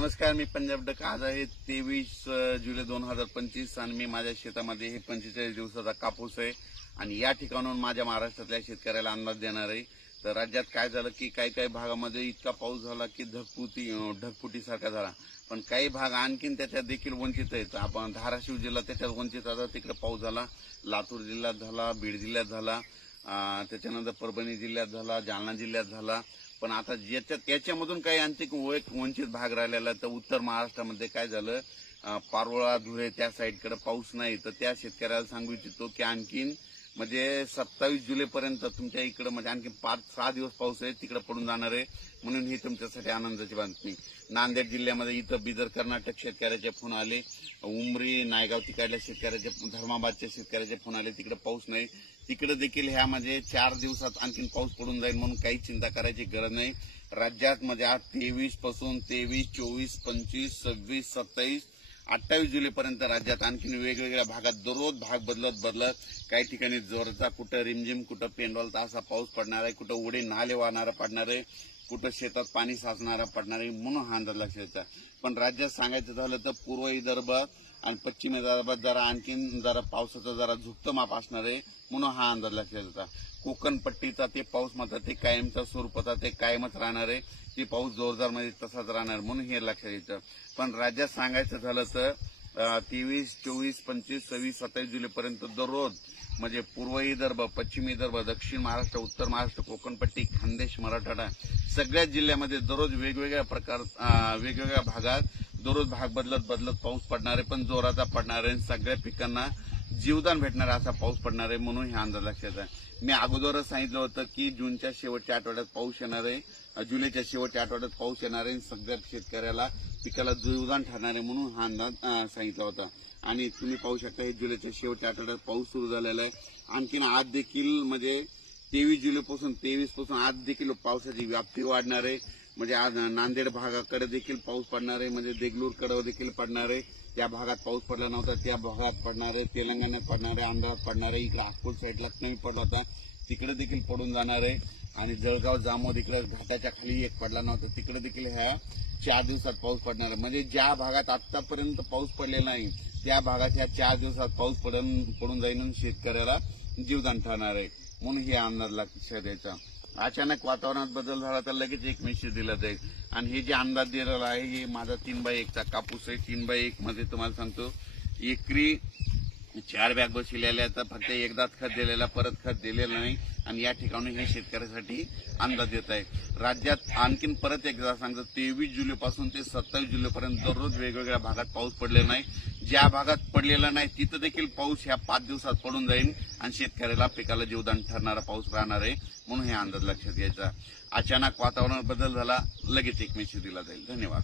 नमस्कार, मी पंजाब डक. आज आहे 23 जुलै 2025 आणि मी माझ्या शेतामध्ये हे 45 दिवसाचा कापूस आहे आणि या ठिकाणून माझ्या महाराष्ट्रातल्या शेतकऱ्याला अंदाज देणार आहे. तर राज्यात काय झालं की काही भागामध्ये इतका पाऊस झाला की ढगफुटीसारखा झाला, पण काही भाग आणखीन त्याच्यात देखील वंचित आहेत. आपण धाराशिव जिल्हा त्याच्यात वंचित आता तिकडे पाऊस झाला, लातूर जिल्ह्यात झाला, बीड जिल्ह्यात झाला, त्याच्यानंतर परभणी जिल्ह्यात झाला, जालना जिल्ह्यात झाला. पण आता याच्यामधून काही आणखी वंचित भाग राहिलेला. तर उत्तर महाराष्ट्रामध्ये काय झालं, पारोळा धुळे त्या साईडकडे पाऊस नाही. तर त्या शेतकऱ्याला सांगू इच्छितो की आणखीन म्हणजे 27 जुलैपर्यंत तुमच्या इकडे म्हणजे आणखी 5-6 दिवस पाऊस आहे तिकडे पडून जाणार आहे. म्हणून ही तुमच्यासाठी आनंदाची बातमी. नांदेड जिल्ह्यामध्ये इथं बिदर कर्नाटक शेतकऱ्याचे फोन आले, उमरी नायगाव तिकडल्या शेतकऱ्याचे, धर्माबादच्या शेतकऱ्याचे फोन आले. तिकडे पाऊस नाही. तिकडे देखील ह्या म्हणजे 4 दिवसात आणखीन पाऊस पडून जाईल, म्हणून काही चिंता करायची गरज नाही. राज्यात म्हणजे आज 23 पासून 23, 24, 25, 26, 27, 28 जुलैपर्यंत राज्यात आणखीन वेगवेगळ्या भागात दररोज भाग बदलत काही ठिकाणी जोरचा, कुठं रिमझिम, कुठं पेंडॉलचा असा पाऊस पडणार आहे, कुठं उडे नाले वाहणारा पडणार आहे, कुठं शेतात पाणी साचणारा पडणार आहे. म्हणून हा अंदाज लक्षात. पण राज्यात सांगायचं झालं तर पूर्व विदर्भ आणि पश्चिम विदर्भात जरा आणखीन पावसाचं झुकतं माप असणार आहे. म्हणून हा अंदाज लक्षात येतात. कोकण पट्टीचा ते पाऊस मात्र ते कायमच्या स्वरूपाचा ते कायमच राहणार आहे. ते पाऊस जोरदार मध्ये तसाच राहणार, म्हणून हे लक्षात येतं. पण राज्यात सांगायचं झालं तर 23, 24, 25, 26, 27 जुलैपर्यंत दररोज म्हणजे पूर्व विदर्भ, पश्चिम विदर्भ, दक्षिण महाराष्ट्र, उत्तर महाराष्ट्र, कोकणपट्टी, खानदेश, मराठवाडा सगळ्याच जिल्ह्यामध्ये दररोज वेगवेगळ्या भागात दररोज भाग बदलत पाऊस पडणार आहे. पण जोराचा पडणार आहे. सगळ्या पिकांना जीवदान भेटणार असा पाऊस पडणार आहे. म्हणून हे अंदाज लक्षात आहे. मी अगोदरच सांगितलं होतं की जूनच्या शेवटच्या आठवड्यात पाऊस येणार आहे, जुलैच्या शेवटच्या आठवड्यात पाऊस येणार आहे. सगळ्या शेतकऱ्याला पिकाला जीवदान ठरणार आहे, म्हणून हा अंदाज सांगितला होता. आणि तुम्ही पाहू शकता हे जुलैच्या शेवटच्या आठवड्यात पाऊस सुरू झालेला आहे. आणखीन आज देखील म्हणजे 23 जुलैपासून आज देखील पावसाची व्याप्ती वाढणार आहे. म्हणजे आज नांदेड भागाकडे देखील पाऊस पडणार आहे, म्हणजे देगलूरकडे देखील पडणार आहे. त्या भागात पाऊस पडला नव्हता त्या भागात पडणार आहे, तेलंगणात पडणार आहे, आंध्रात पडणार आहे, इकडे अकोल साईडला कमी पडला होता तिकडे देखील पडून जाणार आहे. आणि जळगाव जामोद इकडे घाटाच्या खाली एक पडला नव्हता तिकडे देखील ह्या 4 दिवसात पाऊस पडणार आहे. म्हणजे ज्या भागात आतापर्यंत पाऊस पडलेला नाही त्या भागात ह्या 4 दिवसात पाऊस पडून जाईल आणि शेतकऱ्याला जीवदान ठरणार आहे. म्हणून हे अंदाज लक्षात द्यायचा. अचानक वातावरणात बदल झाला तर लगेच एक मेसेज दिला जाईल. आणि हे जे अंदाज दिलेला आहे हे माझा 3x1 चा कापूस आहे. 3x1 मध्ये तुम्हाला सांगतो एकरी 4 बॅग बसलेल्या तर फक्त एकदाच खत दिलेला, परत खत दिलेलं नाही. आणि या ठिकाणी हे शेतकऱ्यासाठी अंदाज देत आहे. राज्यात आणखीन परत एकदा सांगतो 23 जुलैपासून ते 27 जुलैपर्यंत दररोज वेगवेगळ्या भागात पाऊस पडलेला नाही. ज्या भागात पडलेला नाही तिथं देखील पाऊस ह्या 5 दिवसात पडून जाईल आणि शेतकऱ्याला पिकाला जीवदान ठरणारा पाऊस राहणार आहे. म्हणून हे अंदाज लक्षात घ्यायचा. अचानक वातावरणात बदल झाला लगेच एक मेसेज दिला जाईल. धन्यवाद.